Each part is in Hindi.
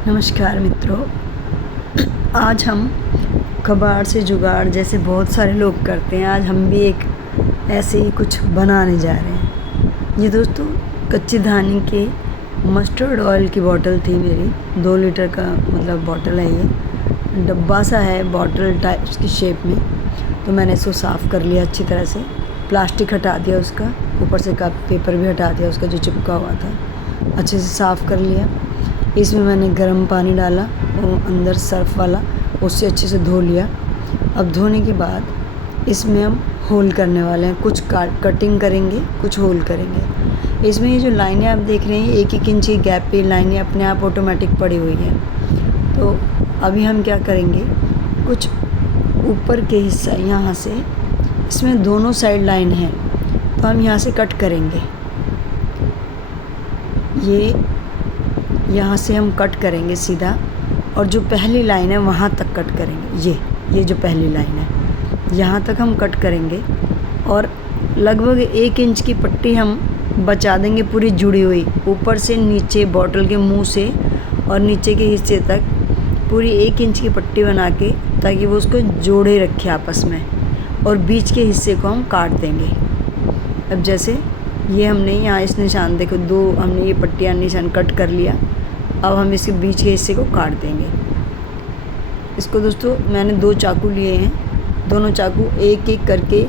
नमस्कार मित्रों, आज हम कबाड़ से जुगाड़ जैसे बहुत सारे लोग करते हैं। आज हम भी एक ऐसे ही कुछ बनाने जा रहे हैं। ये दोस्तों कच्ची धानी के मस्टर्ड ऑयल की बोतल थी मेरी, 2 लीटर का मतलब बोतल है। ये डब्बा सा है बॉटल टाइप्स की शेप में। तो मैंने इसको साफ़ कर लिया अच्छी तरह से, प्लास्टिक हटा दिया उसका, ऊपर से का पेपर भी हटा दिया उसका जो चिपका हुआ था, अच्छे से साफ़ कर लिया। इसमें मैंने गर्म पानी डाला और अंदर सर्फ वाला, उससे अच्छे से धो लिया। अब धोने के बाद इसमें हम होल करने वाले हैं, कुछ कटिंग करेंगे, कुछ होल करेंगे। इसमें ये जो लाइनें आप देख रहे हैं 1-1 इंच की गैप पे लाइनें अपने आप ऑटोमेटिक पड़ी हुई हैं। तो अभी हम क्या करेंगे, कुछ ऊपर के हिस्सा यहाँ से, इसमें दोनों साइड लाइन है तो हम यहाँ से कट करेंगे। ये यहाँ से हम कट करेंगे सीधा, और जो पहली लाइन है वहाँ तक कट करेंगे। ये जो पहली लाइन है यहाँ तक हम कट करेंगे, और लगभग 1 इंच की पट्टी हम बचा देंगे पूरी जुड़ी हुई, ऊपर से नीचे बॉटल के मुंह से और नीचे के हिस्से तक पूरी 1 इंच की पट्टी बना के, ताकि वो उसको जोड़े रखे आपस में, और बीच के हिस्से को हम काट देंगे। अब जैसे ये हमने यहाँ इस निशान देखो, 2 हमने ये पट्टियाँ निशान कट कर लिया। अब हम इसके बीच के हिस्से को काट देंगे। इसको दोस्तों मैंने 2 चाकू लिए हैं, दोनों चाकू एक-एक करके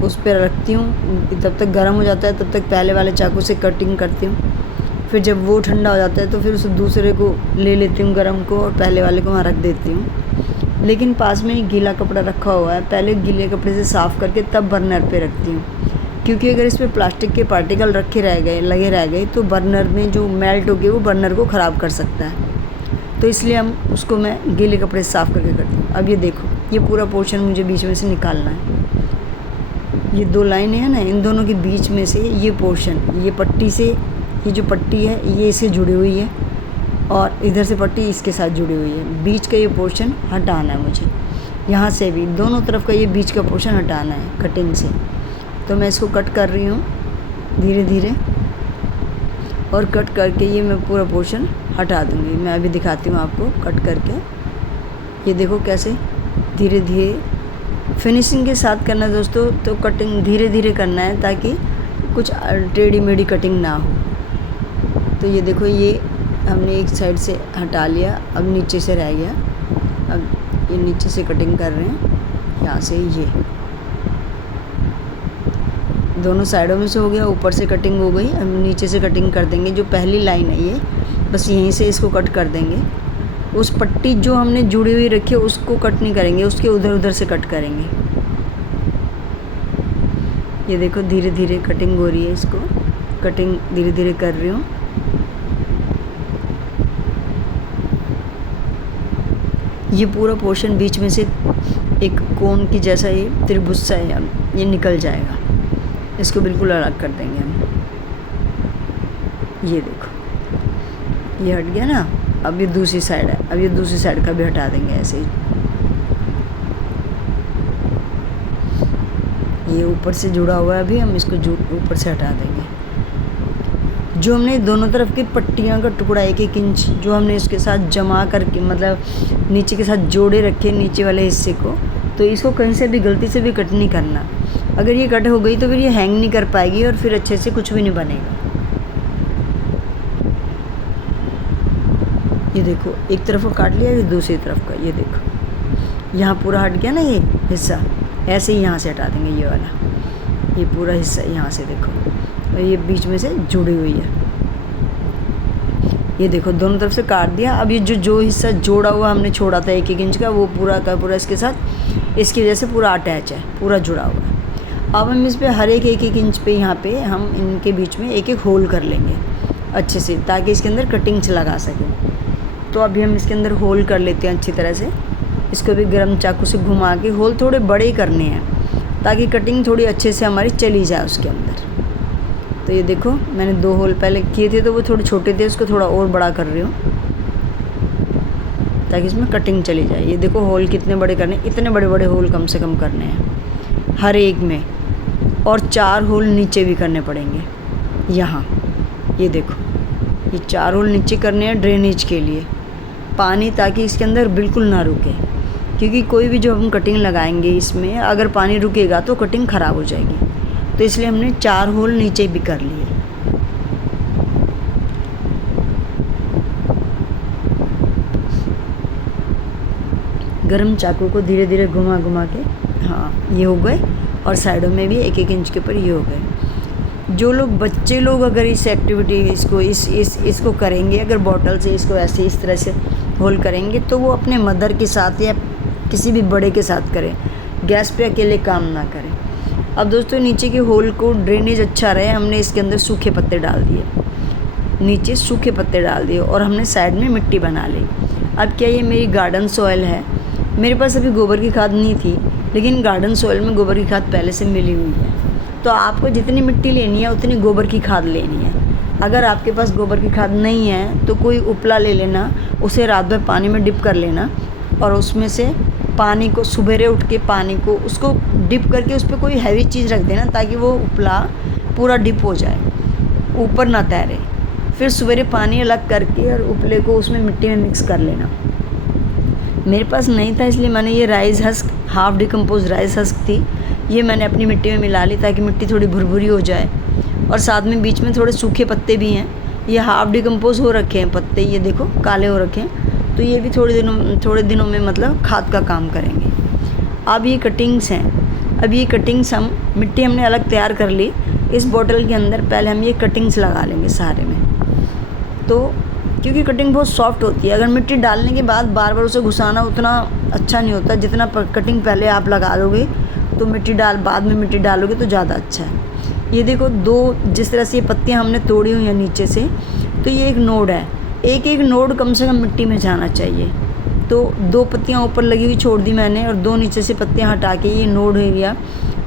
उस पर रखती हूँ। तब तक गर्म हो जाता है, तब तक पहले वाले चाकू से कटिंग करती हूँ। फिर जब वो ठंडा हो जाता है तो फिर उस दूसरे को ले लेती हूँ गर्म को, और पहले वाले को वहाँ रख देती हूँ। लेकिन पास में ही गीला कपड़ा रखा हुआ है, पहले गीले कपड़े से साफ़ करके तब बर्नर पे रखती हूँ, क्योंकि अगर इसमें प्लास्टिक के पार्टिकल लगे रह गए तो बर्नर में जो मेल्ट होगी वो बर्नर को ख़राब कर सकता है। तो इसलिए हम उसको मैं गीले कपड़े से साफ़ करके करती हूँ। अब ये देखो, ये पूरा पोर्शन मुझे बीच में से निकालना है। ये 2 लाइनें हैं ना, इन दोनों के बीच में से ये पोर्शन, ये पट्टी से, ये जो पट्टी है ये इससे जुड़ी हुई है, और इधर से पट्टी इसके साथ जुड़ी हुई है। बीच का ये पोर्शन हटाना है मुझे, यहाँ से भी दोनों तरफ का ये बीच का पोर्शन हटाना है कटिंग से। तो मैं इसको कट कर रही हूँ धीरे धीरे, और कट करके ये मैं पूरा पोर्शन हटा दूँगी। मैं अभी दिखाती हूँ आपको कट करके। ये देखो कैसे धीरे धीरे फिनिशिंग के साथ करना है दोस्तों। तो कटिंग धीरे धीरे करना है ताकि कुछ टेढ़ी मेढ़ी कटिंग ना हो। तो ये देखो, ये हमने एक साइड से हटा लिया, अब नीचे से रह गया। अब ये नीचे से कटिंग कर रहे हैं, यहाँ से ये दोनों साइडों में से हो गया, ऊपर से कटिंग हो गई। अब नीचे से कटिंग कर देंगे। जो पहली लाइन है ये, बस यहीं से इसको कट कर देंगे। उस पट्टी जो हमने जुड़ी हुई रखी है उसको कट नहीं करेंगे, उसके उधर उधर से कट करेंगे। ये देखो धीरे धीरे कटिंग हो रही है, इसको कटिंग धीरे धीरे कर रही हूँ। ये पूरा पोर्शन बीच में से एक कोन की जैसा ये त्रिभुज सा है, ये निकल जाएगा। इसको बिल्कुल अलग कर देंगे हम। ये देखो ये हट गया ना। अब ये दूसरी साइड है, अब ये दूसरी साइड का भी हटा देंगे ऐसे ही। ये ऊपर से जुड़ा हुआ है, अभी हम इसको ऊपर से हटा देंगे। जो हमने दोनों तरफ की पट्टियाँ का टुकड़ा 1-1 इंच जो हमने इसके साथ जमा करके, मतलब नीचे के साथ जोड़े रखे नीचे वाले हिस्से को, तो इसको कहीं से भी गलती से भी कट नहीं करना। अगर ये कट हो गई तो फिर ये हैंग नहीं कर पाएगी, और फिर अच्छे से कुछ भी नहीं बनेगा। ये देखो एक तरफ का काट लिया, ये दूसरी तरफ का। ये देखो यहाँ पूरा हट गया ना ये हिस्सा, ऐसे ही यहाँ से हटा देंगे ये वाला, ये पूरा हिस्सा यहाँ से देखो, और ये बीच में से जुड़ी हुई है। ये देखो दोनों तरफ से काट दिया। अब ये जो हिस्सा जोड़ा हुआ हमने छोड़ा था 1-1 इंच का, वो पूरा का पूरा इसके साथ, इसकी वजह से पूरा अटैच है, पूरा जुड़ा हुआ है। अब हम इस पे हर एक 1-1 इंच पे यहाँ पे हम इनके बीच में 1-1 होल कर लेंगे अच्छे से, ताकि इसके अंदर कटिंग से लगा सकें। तो अभी हम इसके अंदर होल कर लेते हैं अच्छी तरह से। इसको भी गर्म चाकू से घुमा के, होल थोड़े बड़े करने हैं ताकि कटिंग थोड़ी अच्छे से हमारी चली जाए उसके अंदर। तो ये देखो मैंने 2 होल पहले किए थे तो वो थोड़े छोटे थे, उसको थोड़ा और बड़ा कर रही हूँ ताकि इसमें कटिंग चली जाए। ये देखो होल कितने बड़े करने, इतने बड़े बड़े होल कम से कम करने हैं हर एक में, और 4 होल नीचे भी करने पड़ेंगे यहाँ। ये देखो ये 4 होल नीचे करने हैं ड्रेनेज के लिए, पानी, ताकि इसके अंदर बिल्कुल ना रुके, क्योंकि कोई भी जो हम कटिंग लगाएंगे इसमें अगर पानी रुकेगा तो कटिंग ख़राब हो जाएगी। तो इसलिए हमने 4 होल नीचे भी कर लिए। गरम चाकू को धीरे धीरे घुमा घुमा के, हाँ ये हो गए, और साइडों में भी 1-1 इंच के ऊपर ये हो गए। जो लोग बच्चे लोग अगर इस एक्टिविटी इसको करेंगे, अगर बॉटल से इसको ऐसे इस तरह से होल करेंगे, तो वो अपने मदर के साथ या किसी भी बड़े के साथ करें, गैस पे अकेले काम ना करें। अब दोस्तों नीचे के होल को ड्रेनेज अच्छा रहे, हमने इसके अंदर सूखे पत्ते डाल दिए, नीचे सूखे पत्ते डाल दिए, और हमने साइड में मिट्टी बना ली। अब क्या, ये मेरी गार्डन सॉइल है, मेरे पास अभी गोबर की खाद नहीं थी, लेकिन गार्डन सॉइल में गोबर की खाद पहले से मिली हुई है। तो आपको जितनी मिट्टी लेनी है उतनी गोबर की खाद लेनी है। अगर आपके पास गोबर की खाद नहीं है तो कोई उपला ले लेना, उसे रात भर पानी में डिप कर लेना, और उसमें से पानी को सुबेरे उठ के पानी को उसको डिप करके उस पर कोई हैवी चीज़ रख देना, ताकि वो उपला पूरा डिप हो जाए, ऊपर ना तैरे। फिर सवेरे पानी अलग करके और उपले को उसमें मिट्टी में मिक्स कर लेना। मेरे पास नहीं था, इसलिए मैंने ये rice husk, half decompose rice husk थी, ये मैंने अपनी मिट्टी में मिला ली, ताकि मिट्टी थोड़ी भुरभुरी हो जाए। और साथ में बीच में थोड़े सूखे पत्ते भी हैं, ये हाफ डिकम्पोज हो रखे हैं पत्ते, ये देखो काले हो रखे हैं, तो ये भी थोड़े दिनों में मतलब खाद का काम करेंगे। अब ये कटिंग्स हैं, अब ये कटिंग्स हम मिट्टी हमने अलग तैयार कर ली। इस बॉटल के अंदर पहले हम ये कटिंग्स लगा लेंगे सारे में, तो क्योंकि कटिंग बहुत सॉफ्ट होती है, अगर मिट्टी डालने के बाद बार बार उसे घुसाना उतना अच्छा नहीं होता। जितना कटिंग पहले आप लगा दोगे तो बाद में मिट्टी डालोगे तो ज़्यादा अच्छा है। ये देखो, 2 जिस तरह से ये पत्तियाँ हमने तोड़ी हुई हैं नीचे से, तो ये एक नोड है, एक नोड कम से कम मिट्टी में जाना चाहिए। तो 2 पत्तियाँ ऊपर लगी हुई छोड़ दी मैंने, और 2 नीचे से पत्तियाँ हटा के ये नोड एरिया,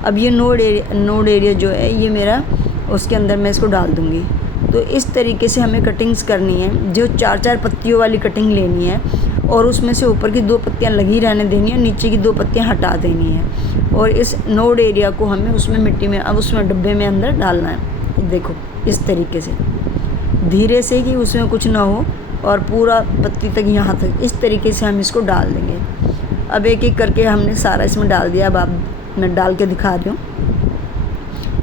अब ये नोड एरिया जो है ये मेरा, उसके अंदर मैं इसको डाल दूँगी। तो इस तरीके से हमें कटिंग्स करनी है, जो 4-4 पत्तियों वाली कटिंग लेनी है, और उसमें से ऊपर की 2 पत्तियाँ लगी रहने देनी है, नीचे की 2 पत्तियाँ हटा देनी है, और इस नोड एरिया को हमें उसमें मिट्टी में, अब उसमें डब्बे में अंदर डालना है। देखो इस तरीके से धीरे से, कि उसमें कुछ ना हो, और पूरा पत्ती तक यहाँ तक इस तरीके से हम इसको डाल देंगे। अब एक करके हमने सारा इसमें डाल दिया। अब मैं डाल के दिखा रही हूँ,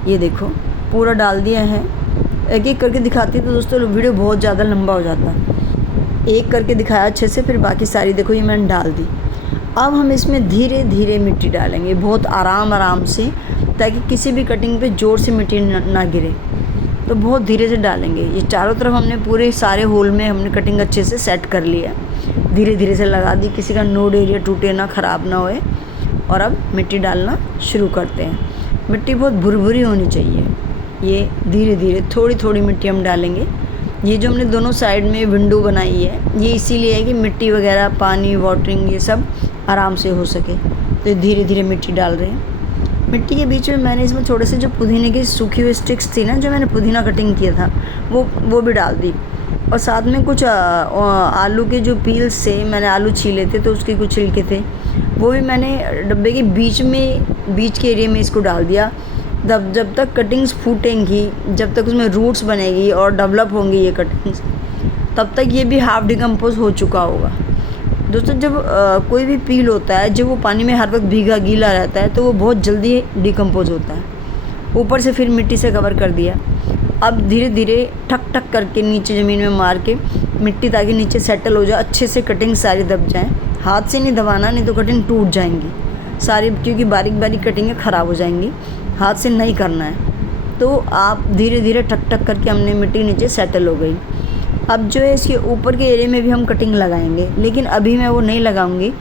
ये देखो पूरा डाल दिया है। एक करके दिखाती तो दोस्तों वीडियो बहुत ज़्यादा लंबा हो जाता। एक करके दिखाया अच्छे से, फिर बाकी सारी देखो ये मैंने डाल दी। अब हम इसमें धीरे धीरे मिट्टी डालेंगे, बहुत आराम से, ताकि किसी भी कटिंग पे ज़ोर से मिट्टी ना गिरे। तो बहुत धीरे से डालेंगे। ये चारों तरफ हमने पूरे सारे होल में हमने कटिंग अच्छे से सेट कर लिया, धीरे धीरे से लगा दी, किसी का नोड एरिया टूटे ना, ख़राब ना होए। और अब मिट्टी डालना शुरू करते हैं। मिट्टी बहुत भुरभुरी होनी चाहिए। ये धीरे धीरे थोड़ी थोड़ी मिट्टी हम डालेंगे। ये जो हमने दोनों साइड में विंडो बनाई है, ये इसीलिए है कि मिट्टी वगैरह, पानी, वाटरिंग, ये सब आराम से हो सके। तो धीरे धीरे मिट्टी डाल रहे हैं। मिट्टी के बीच में मैंने इसमें थोड़े से जो पुदीने की सूखी हुई स्टिक्स थी ना, जो मैंने पुदीना कटिंग किया था, वो भी डाल दी। और साथ में कुछ आलू के जो पील्स से मैंने आलू छीले थे, तो उसके कुछ छिलके थे, वो भी मैंने डब्बे के बीच के एरिया में इसको डाल दिया। जब तक कटिंग्स फूटेंगी, जब तक उसमें रूट्स बनेगी और डेवलप होंगी ये कटिंग्स, तब तक ये भी हाफ डिकम्पोज हो चुका होगा। दोस्तों जब कोई भी पील होता है, जब वो पानी में हर वक्त भीगा गीला रहता है, तो वो बहुत जल्दी डिकम्पोज होता है। ऊपर से फिर मिट्टी से कवर कर दिया। अब धीरे धीरे ठक ठक करके नीचे ज़मीन में मार के मिट्टी, ताकि नीचे सेटल हो जाए, अच्छे से कटिंग सारी दब जाएँ। हाथ से नहीं दबाना, नहीं तो कटिंग टूट जाएंगी सारी, क्योंकि बारीक बारीक कटिंगें ख़राब हो जाएंगी। हाथ से नहीं करना है। तो आप धीरे धीरे ठक ठक करके हमने मिट्टी नीचे सेटल हो गई। अब जो है इसके ऊपर के एरिया में भी हम कटिंग लगाएंगे, लेकिन अभी मैं वो नहीं लगाऊंगी।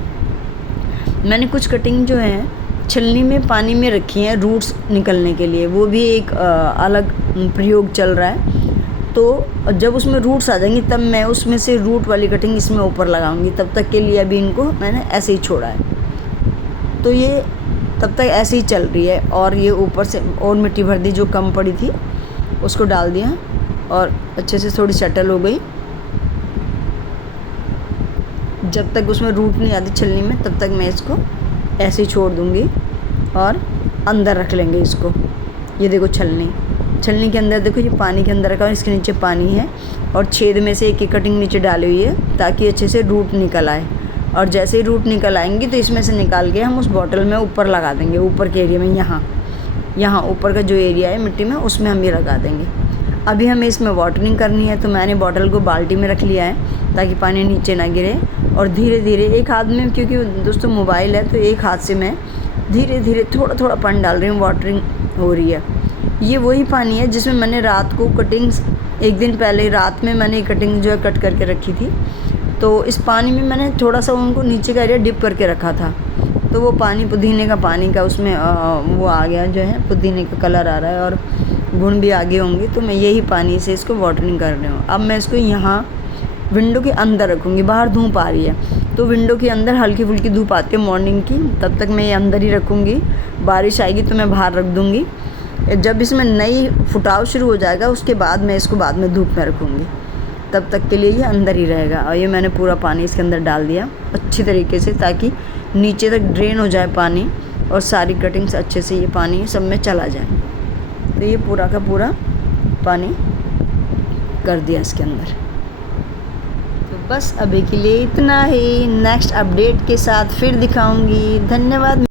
मैंने कुछ कटिंग जो है छलनी में पानी में रखी हैं रूट्स निकलने के लिए, वो भी एक अलग प्रयोग चल रहा है। तो जब उसमें रूट्स आ जाएंगी तब मैं उसमें से रूट वाली कटिंग इसमें ऊपर लगाऊंगी। तब तक के लिए अभी इनको मैंने ऐसे ही छोड़ा है। तो ये तब तक ऐसे ही चल रही है। और ये ऊपर से और मिट्टी भर दी, जो कम पड़ी थी उसको डाल दिया, और अच्छे से थोड़ी सेटल हो गई। जब तक उसमें रूट नहीं आती छलनी में, तब तक मैं इसको ऐसे ही छोड़ दूँगी और अंदर रख लेंगे इसको। ये देखो छलनी, छलनी के अंदर देखो ये पानी के अंदर रखा है, इसके नीचे पानी है और छेद में से एक कटिंग नीचे डाली हुई है ताकि अच्छे से रूट निकल आए। और जैसे ही रूट निकल आएंगी तो इसमें से निकाल के हम उस बॉटल में ऊपर लगा देंगे, ऊपर के एरिया में, यहाँ ऊपर का जो एरिया है मिट्टी में उसमें हम ये लगा देंगे। अभी हमें इसमें वाटरिंग करनी है, तो मैंने बॉटल को बाल्टी में रख लिया है ताकि पानी नीचे ना गिरे। और धीरे धीरे एक हाथ में, क्योंकि दोस्तों मोबाइल है तो एक हाथ से मैं धीरे धीरे थोड़ा थोड़ा पानी डाल रही हूँ, वाटरिंग हो रही है। ये वही पानी है जिसमें मैंने रात को कटिंग्स, एक दिन पहले रात में मैंने कटिंग जो है कट करके रखी थी। तो इस पानी में मैंने थोड़ा सा उनको नीचे का एरिया डिप करके रखा था, तो वो पानी पुदीने का पानी का उसमें वो आ गया, जो है पुदीने का कलर आ रहा है और गुण भी आगे होंगे। तो मैं यही पानी से इसको वाटरिंग कर रही हूँ। अब मैं इसको यहाँ विंडो के अंदर रखूँगी, बाहर धूप आ रही है तो विंडो के अंदर हल्की फुल्की धूप आती है मॉर्निंग की, तब तक मैं ये अंदर ही रखूँगी। बारिश आएगी तो मैं बाहर रख दूँगी। जब इसमें नई फुटाव शुरू हो जाएगा उसके बाद मैं इसको बाद में धूप में रखूँगी, तब तक के लिए ये अंदर ही रहेगा। और ये मैंने पूरा पानी इसके अंदर डाल दिया अच्छी तरीके से ताकि नीचे तक ड्रेन हो जाए पानी और सारी कटिंग्स अच्छे से ये पानी सब में चला जाए। तो ये पूरा का पूरा पानी कर दिया इसके अंदर। तो बस अभी के लिए इतना ही, नेक्स्ट अपडेट के साथ फिर दिखाऊंगी। धन्यवाद।